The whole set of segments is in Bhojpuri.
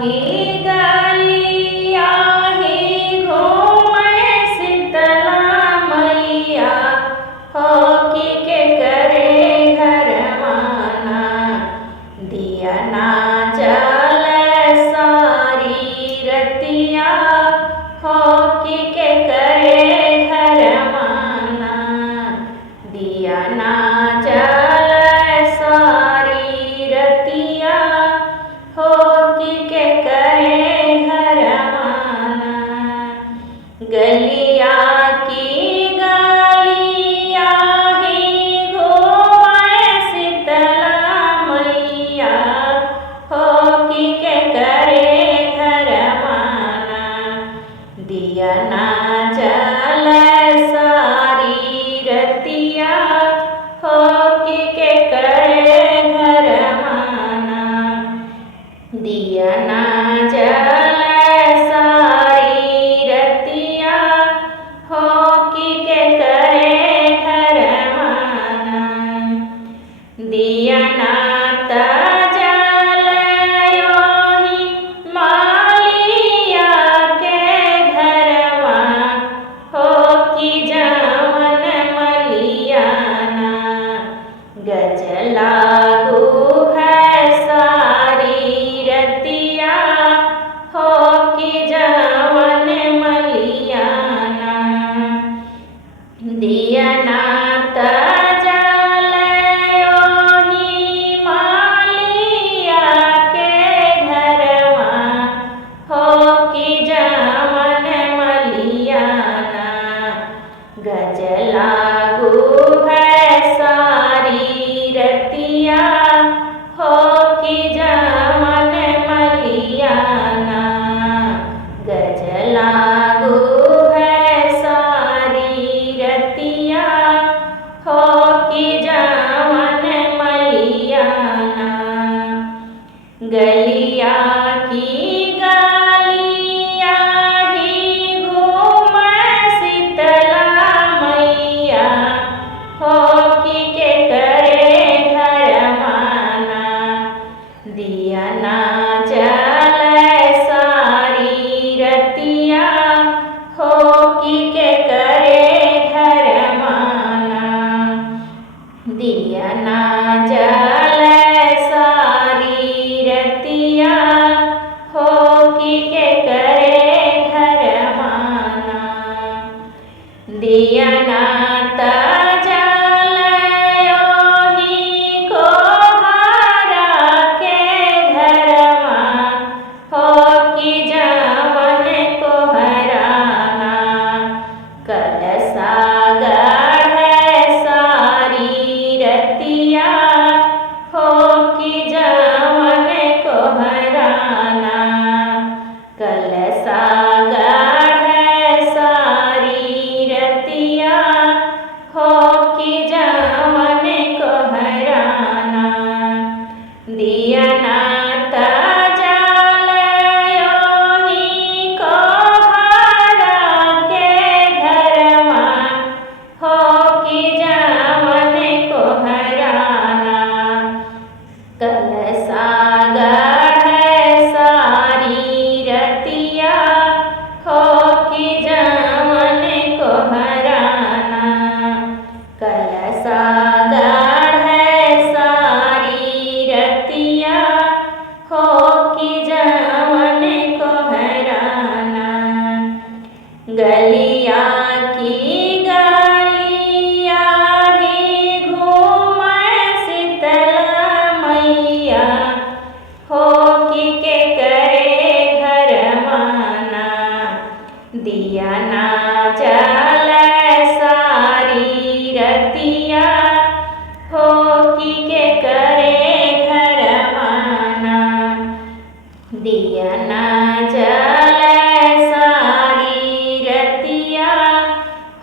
की गलिया ही घूमे शीतला मैया हो की के करे घर माना दिया ना जल सारी रतिया हो की के करे घर माना दिया ना जल सारी रतिया हो की के करे घर माना गलिया की गलिया ही घूमे शीतला मैया हो की के करे घर माना दिया ना जल सारी रतिया हो की के करे घर माना दिया ना जल सारी रतिया हो की के करे घर माना दिया ना जल योही मालिया के घरवा हो की जवन मलियाना गज लागू है सारी रतिया हो की जवन मलियाना दिया ना जल योही मालिया के घरवा हो की जवन मलियाना गज लागू है सारी रतिया हो की जवन मलियाना गज लागू है सारी रतिया हो की जवन मलियाना गलिया की गलिया ही घूमे शीतला मैया हो की के करे घर माना दिया ना जल सारी रतिया हो की के करे घर माना दिया ना जल सारी रतिया हो की के करे घर माना दिया ना जल योही को हारा के घरवा हो की जवन को हराना कलसा गढ़ सारी रतिया हो की जवन को हराना कलसा गढ़ सारी रतिया हो की जवन को हराना दिया ना जल योही को हारा के घरवा हो की जवन को हराना कलसा गढ़ सारी रतिया हो की जवन को हराना कलसा गढ़ सारी रतिया हो की जवन को हराना गलिया की गलिया ही घूमे शीतला मैया हो की के करे घर माना दिया ना जल सारी रतिया हो की के करे घर माना दिया ना जल सारी रतिया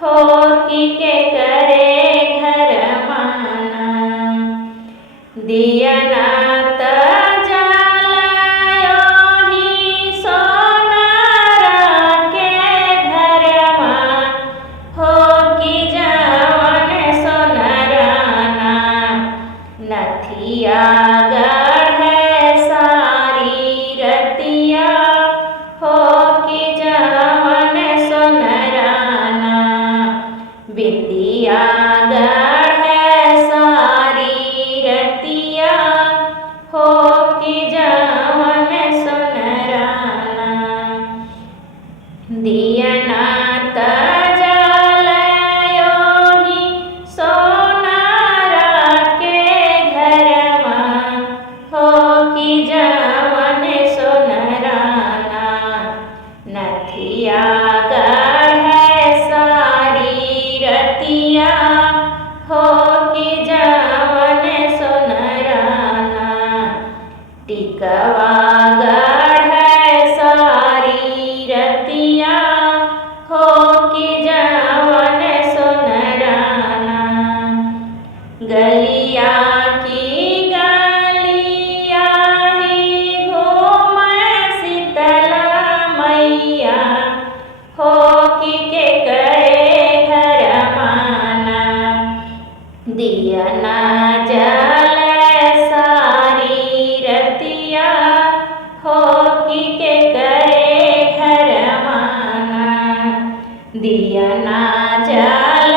हो की के करे घर माना दिया ना जल योही सोनारा के घरवा हो की जवन सोनराना नथिया गढ़ सारी रतिया दिया ना जल सारी रतिया हो कि के करे घर माना दिया ना जल